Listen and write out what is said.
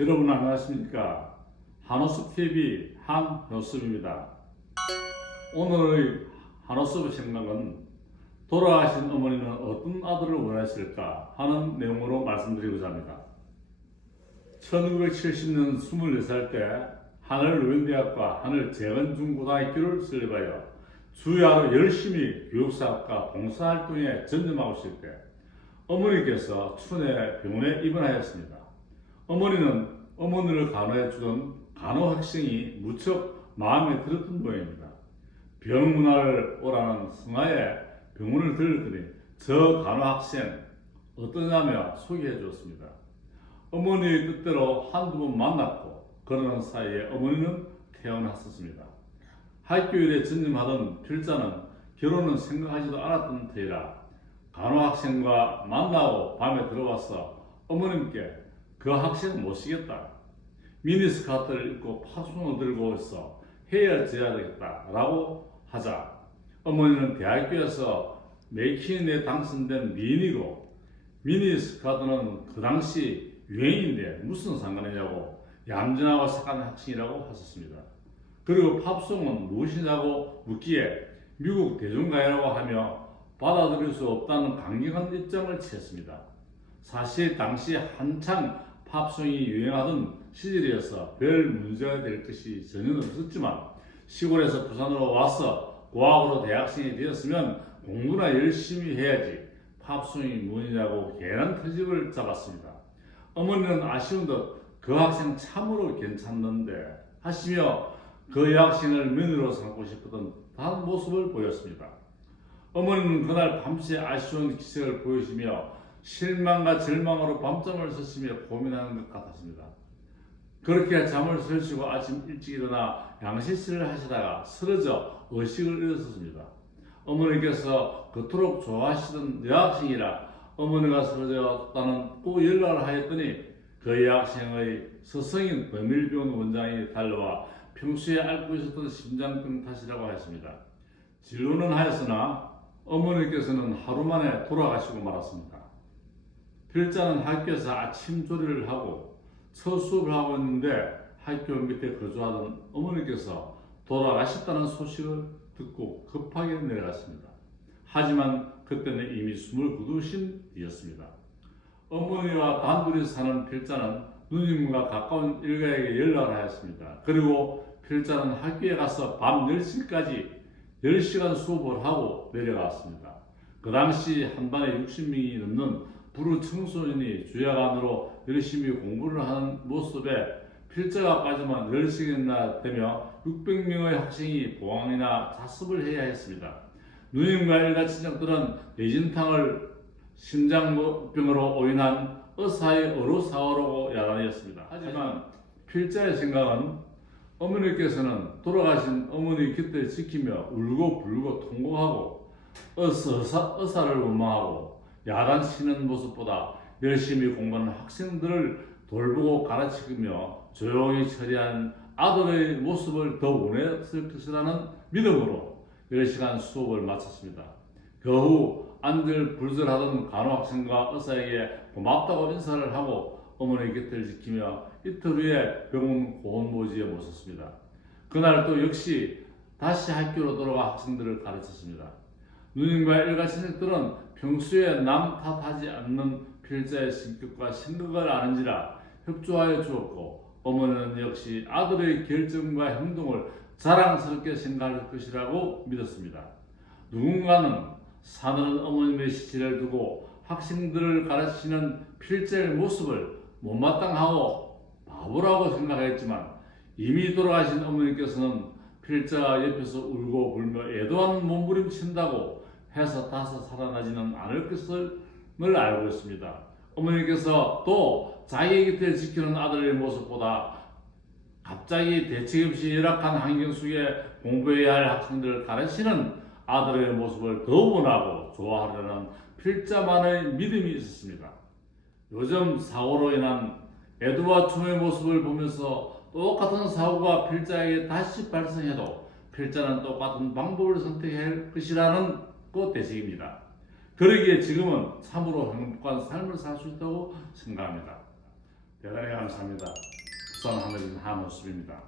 여러분 안녕하십니까? 한호섭TV 한효섭입니다. 오늘의 한호섭의 생각은 돌아가신 어머니는 어떤 아들을 원하셨을까 하는 내용으로 말씀드리고자 합니다. 1970년 24살 때 하늘노인대학과 하늘재건중고등학교를 설립하여 주야로 열심히 교육사학과 봉사활동에 전념하고 있을 때 어머니께서 춘에 병원에 입원하였습니다. 어머니는 어머니를 간호해주던 간호학생이 무척 마음에 들었던 모양입니다. 병문안을 오라는 승하에 병원을 들렀더니 저 간호학생 어떠냐며 소개해 주었습니다. 어머니의 뜻대로 한두 번 만났고 그러는 사이에 어머니는 퇴원하셨습니다. 학교 일에 전념하던 필자는 결혼은 생각하지도 않았던 터이라 간호학생과 만나고 밤에 들어와서 어머님께 그 학생 모시겠다. 미니스커트를 입고 파송을 들고 있어 헤어져야 되겠다 라고 하자 어머니는 대학교에서 메이킹에 당선된 미인이고 미니스커트는 그 당시 유행인데 무슨 상관이냐고 얌전하고 착한 학생이라고 하셨습니다. 그리고 팝송은 무엇이냐고 묻기에 미국 대중가요라고 하며 받아들일 수 없다는 강경한 입장을 취했습니다. 사실 당시 한창 팝송이 유행하던 시절이어서 별 문제가 될 것이 전혀 없었지만 시골에서 부산으로 와서 고학으로 대학생이 되었으면 공부나 열심히 해야지 팝송이 뭐냐고 괜한 트집을 잡았습니다. 어머니는 아쉬운 듯 그 학생 참으로 괜찮는데 하시며 그 여학생을 며느리로 삼고 싶었던 다른 모습을 보였습니다. 어머니는 그날 밤새 아쉬운 기색을 보이시며 실망과 절망으로 밤잠을 설치며 고민하는 것 같았습니다. 그렇게 잠을 설치고 아침 일찍 일어나 양실실을 하시다가 쓰러져 의식을 잃었습니다. 어머니께서 그토록 좋아하시던 여학생이라 어머니가 쓰러졌다는 꼭 연락을 하였더니 그 여학생의 서성인 범일병원 원장이 달려와 평소에 앓고 있었던 심장병 탓이라고 하였습니다. 진료는 하였으나 어머니께서는 하루 만에 돌아가시고 말았습니다. 필자는 학교에서 아침 조리를 하고 첫 수업을 하고 있는데 학교 밑에 거주하던 어머니께서 돌아가셨다는 소식을 듣고 급하게 내려갔습니다. 하지만 그때는 이미 29두 뒤였습니다. 어머니와 단둘이 사는 필자는 누님과 가까운 일가에게 연락을 하였습니다. 그리고 필자는 학교에 가서 밤 10시까지 10시간 수업을 하고 내려갔습니다. 그 당시 한 반에 60명이 넘는 부르 청소년이 주야간으로 열심히 공부를 하는 모습에 필자가 빠지면 10시간이나 되며 600명의 학생이 보강이나 자습을 해야 했습니다. 누님과 일가 친척들은 내진탕을 심장병으로 오인한 의사의 어루사오라고 야단이었습니다. 하지만 필자의 생각은 어머니께서는 돌아가신 어머니 곁을 지키며 울고 불고 통곡하고 의사를 원망하고 야단치는 모습보다 열심히 공부하는 학생들을 돌보고 가르치며 조용히 처리한 아들의 모습을 더 원했을 것이라는 믿음으로 10시간 수업을 마쳤습니다. 그 후 안절부절하던 간호학생과 의사에게 고맙다고 인사를 하고 어머니 곁을 지키며 이틀 후에 병원 고온보지에 모셨습니다. 그날 또 역시 다시 학교로 돌아가 학생들을 가르쳤습니다. 누님과 일가 친척들은 평소에 남 탓하지 않는 필자의 성격과 생각을 아는지라 협조하여 주었고 어머니는 역시 아들의 결정과 행동을 자랑스럽게 생각할 것이라고 믿었습니다. 누군가는 사느는 어머님의 시체를 두고 학생들을 가르치는 필자의 모습을 못마땅하고 바보라고 생각했지만 이미 돌아가신 어머니께서는 필자 옆에서 울고 불며 애도하는 몸부림친다고 해서 다시 살아나지는 않을 것을 알고 있습니다. 어머니께서 또 자기 곁에 지키는 아들의 모습보다 갑자기 대책 없이 열악한 환경 속에 공부해야 할 학생들을 가르치는 아들의 모습을 더 원하고 좋아하려는 필자만의 믿음이 있었습니다. 요즘 사고로 인한 애도와 충의 모습을 보면서 똑같은 사고가 필자에게 다시 발생해도 필자는 똑같은 방법을 선택할 것이라는 것 대단히 감사합니다. 부산 하늘인 한호수입니다.